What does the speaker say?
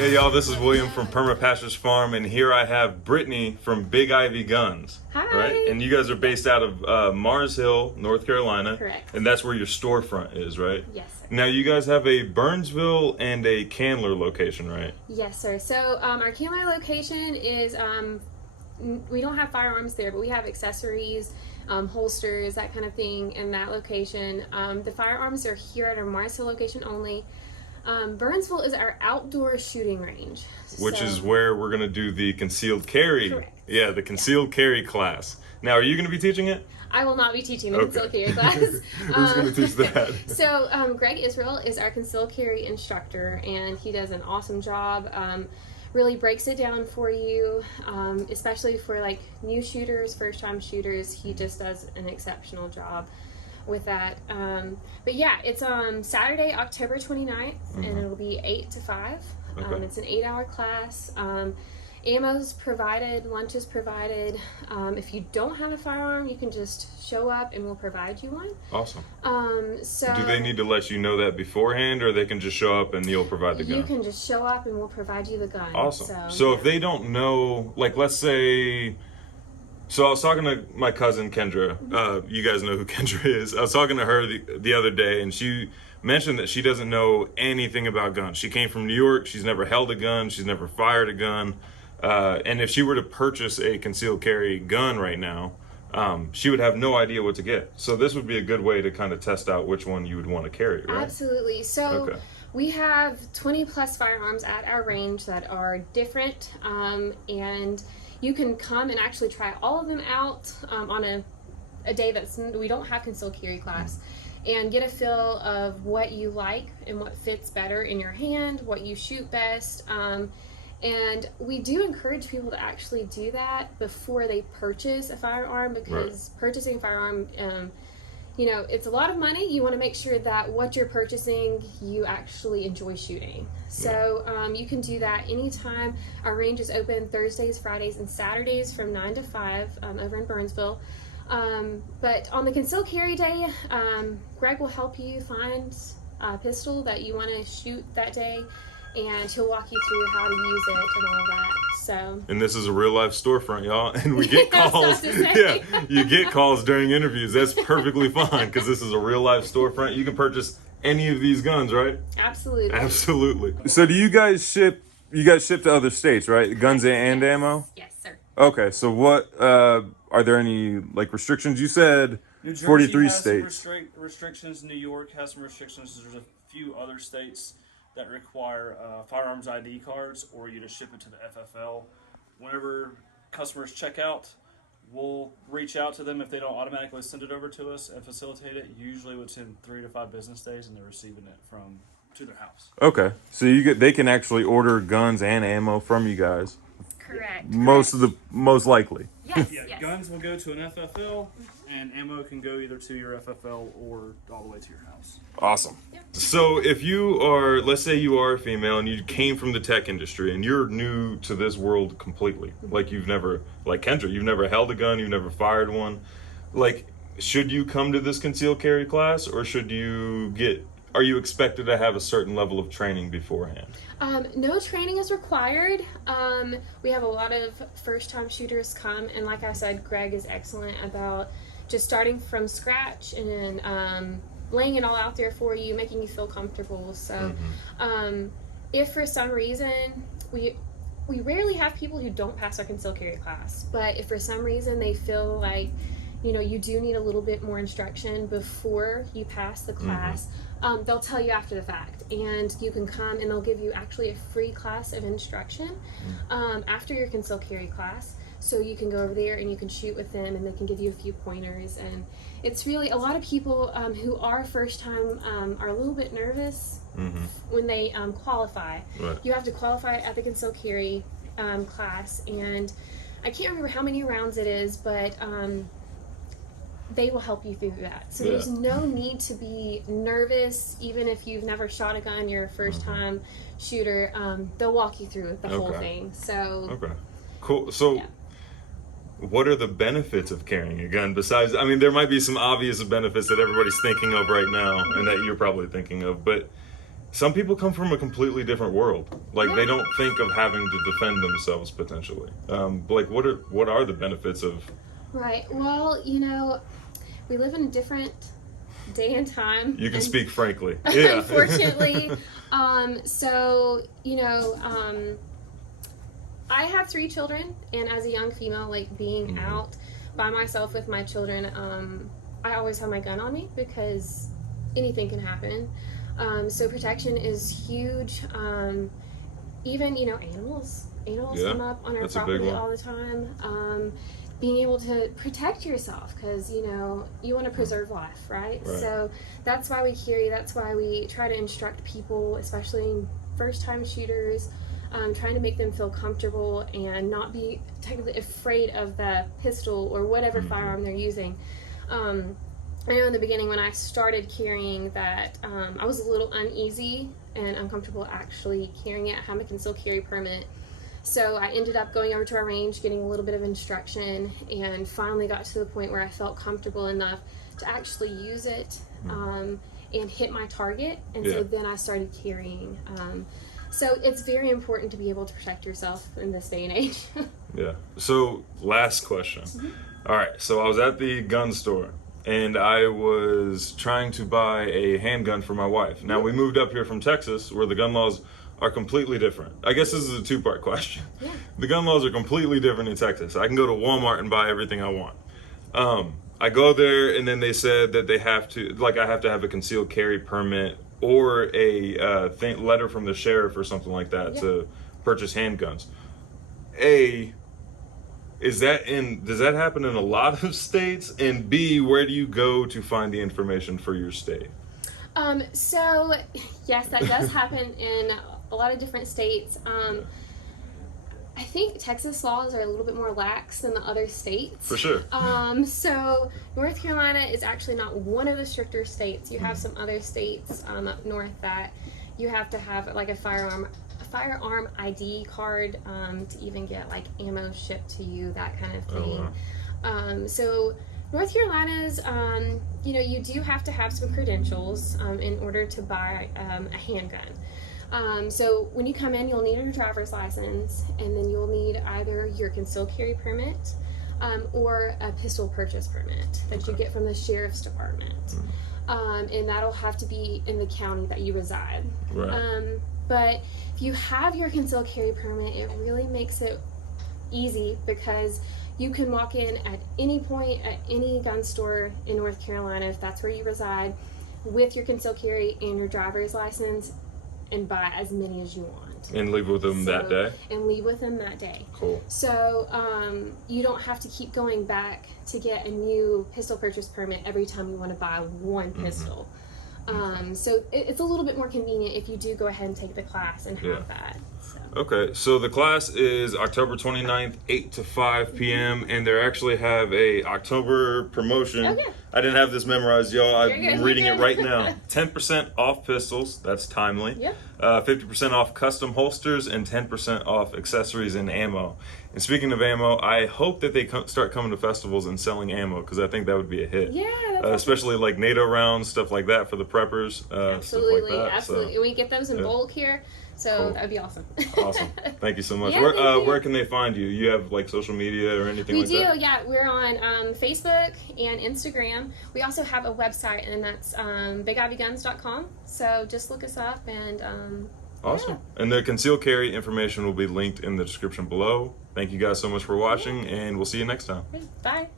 Hey y'all, this is William from Perma Pastures Farm, and here I have Brittany from Big Ivy Guns. Hi. Right? And you guys are based out of Mars Hill, North Carolina. Correct. And that's where your storefront is, right? Yes, sir. Now you guys have a Burnsville and a Candler location, right? Yes, sir. So our Candler location is, we don't have firearms there, but we have accessories, holsters, that kind of thing in that location. The firearms are here at our Mars Hill location only. Burnsville is our outdoor shooting range. Which is where we're going to do the concealed carry. Correct. Yeah, the concealed carry class. Now, are you going to be teaching it? I will not be teaching the concealed carry class. Who's going to teach that? So Greg Israel is our concealed carry instructor, and he does an awesome job. Really breaks it down for you, especially for like new shooters, first-time shooters. He just does an exceptional job with that. But yeah, it's Saturday, October 29th, and it'll be 8 to 5. Okay. It's an 8-hour class. Ammo's provided, lunch is provided. If you don't have a firearm, you can just show up and we'll provide you one. Awesome. So do they need to let you know that beforehand, or they can just show up and you'll provide the gun? You can just show up and we'll provide you the gun. Awesome. So if they don't know, like let's say, so I was talking to my cousin Kendra. You guys know who Kendra is. I was talking to her the other day, and she mentioned that she doesn't know anything about guns. She came from New York. She's never held a gun. She's never fired a gun. And if she were to purchase a concealed carry gun right now, she would have no idea what to get. So this would be a good way to kind of test out which one you would want to carry, right? Absolutely. So we have 20 plus firearms at our range that are different, and you can come and actually try all of them out on a day we don't have concealed carry class, and get a feel of what you like and what fits better in your hand, what you shoot best. And we do encourage people to actually do that before they purchase a firearm, because purchasing a firearm, it's a lot of money. You want to make sure that what you're purchasing, you actually enjoy shooting. So you can do that anytime. Our range is open Thursdays, Fridays, and Saturdays from 9 to 5 over in Burnsville. But on the concealed carry day, Greg will help you find a pistol that you want to shoot that day, and he'll walk you through how to use it and all of that. So. And this is a real life storefront, y'all, and we get calls. Yeah, you get calls during interviews. That's perfectly fine, because this is a real life storefront. You can purchase any of these guns, right? Absolutely. Absolutely. So do you guys ship? You guys ship to other states, right? Guns and ammo. Yes, sir. Okay, so what are there any like restrictions? You said New Jersey 43 has states. Some restrictions. New York has some restrictions. There's a few other states that require firearms ID cards, or you just ship it to the FFL. Whenever customers check out, we'll reach out to them if they don't automatically send it over to us and facilitate it. Usually within 3 to 5 business days, and they're receiving it to their house. Okay, so they can actually order guns and ammo from you guys. Correct. Most likely. Yes. Yeah, guns will go to an FFL, and ammo can go either to your FFL or all the way to your house. Awesome. Yep. So if you are, let's say you are a female and you came from the tech industry and you're new to this world completely, like Kendra, you've never held a gun, you've never fired one. Like, should you come to this concealed carry class, or are you expected to have a certain level of training beforehand? No training is required. We have a lot of first-time shooters come, and like I said, Greg is excellent about just starting from scratch and laying it all out there for you, making you feel comfortable. So if for some reason, we rarely have people who don't pass our concealed carry class, but if for some reason they feel like, you do need a little bit more instruction before you pass the class, they'll tell you after the fact, and you can come and they'll give you actually a free class of instruction after your concealed carry class. So you can go over there and you can shoot with them, and they can give you a few pointers. And it's really, a lot of people who are first time are a little bit nervous when they qualify. Right. You have to qualify at the concealed carry class, and I can't remember how many rounds it is, but they will help you through that. So there's no need to be nervous, even if you've never shot a gun, you're a first time shooter. They'll walk you through the whole thing. So cool. So what are the benefits of carrying a gun besides, there might be some obvious benefits that everybody's thinking of right now and that you're probably thinking of, but some people come from a completely different world. Like they don't think of having to defend themselves potentially. Like what are the benefits of? Right. Well, you know, we live in a different day and time. You can speak frankly. Yeah. Unfortunately. So, you know, I have 3 children, and as a young female, like being out by myself with my children, I always have my gun on me because anything can happen. So protection is huge. Even, you know, animals come up on our property all the time. Being able to protect yourself because, you know, you want to preserve life, right? So that's why we carry, that's why we try to instruct people, especially first-time shooters, trying to make them feel comfortable and not be technically afraid of the pistol or whatever firearm they're using. I know in the beginning when I started carrying that, I was a little uneasy and uncomfortable actually carrying it. I have a concealed carry permit. So I ended up going over to our range, getting a little bit of instruction, and finally got to the point where I felt comfortable enough to actually use it and hit my target. And so then I started carrying. So it's very important to be able to protect yourself in this day and age. Yeah. So last question. All right. So I was at the gun store and I was trying to buy a handgun for my wife. Now we moved up here from Texas where the gun laws are completely different. I guess this is a 2-part question. Yeah. The gun laws are completely different in Texas. I can go to Walmart and buy everything I want. I go there and then they said that they have to, like I have to have a concealed carry permit or a letter from the sheriff or something like that to purchase handguns. Does that happen in a lot of states? And B, where do you go to find the information for your state? So yes, that does happen in a lot of different states. I think Texas laws are a little bit more lax than the other states. For sure. So North Carolina is actually not one of the stricter states. You have some other states up north that you have to have like a firearm ID card to even get like ammo shipped to you, that kind of thing. Oh, wow. So North Carolina's, you know, you do have to have some credentials in order to buy a handgun. So when you come in, you'll need your driver's license, and then you'll need either your concealed carry permit or a pistol purchase permit that you get from the sheriff's department. And that'll have to be in the county that you reside. Right. But if you have your concealed carry permit, it really makes it easy because you can walk in at any point at any gun store in North Carolina, if that's where you reside, with your concealed carry and your driver's license and buy as many as you want. And leave with them that day? And leave with them that day. Cool. So you don't have to keep going back to get a new pistol purchase permit every time you want to buy one pistol. So it's a little bit more convenient if you do go ahead and take the class and have that. So. Okay, so the class is October 29th, 8 to 5 p.m. And they actually have a October promotion. Okay. I didn't have this memorized, y'all. I'm reading it right now. 10% off pistols, that's timely. Yep. 50% off custom holsters and 10% off accessories and ammo. And speaking of ammo, I hope that they start coming to festivals and selling ammo because I think that would be a hit. Yeah, especially like NATO rounds, stuff like that for the preppers. Absolutely, stuff like that. Absolutely. So, we get those in bulk here. So that would be awesome. Awesome. Thank you so much. Yeah, where can they find you? You have like social media or anything like that? We do, yeah. We're on Facebook and Instagram. We also have a website, and that's bigivguns.com. So just look us up and awesome. Yeah. And the concealed carry information will be linked in the description below. Thank you guys so much for watching, and we'll see you next time. Bye.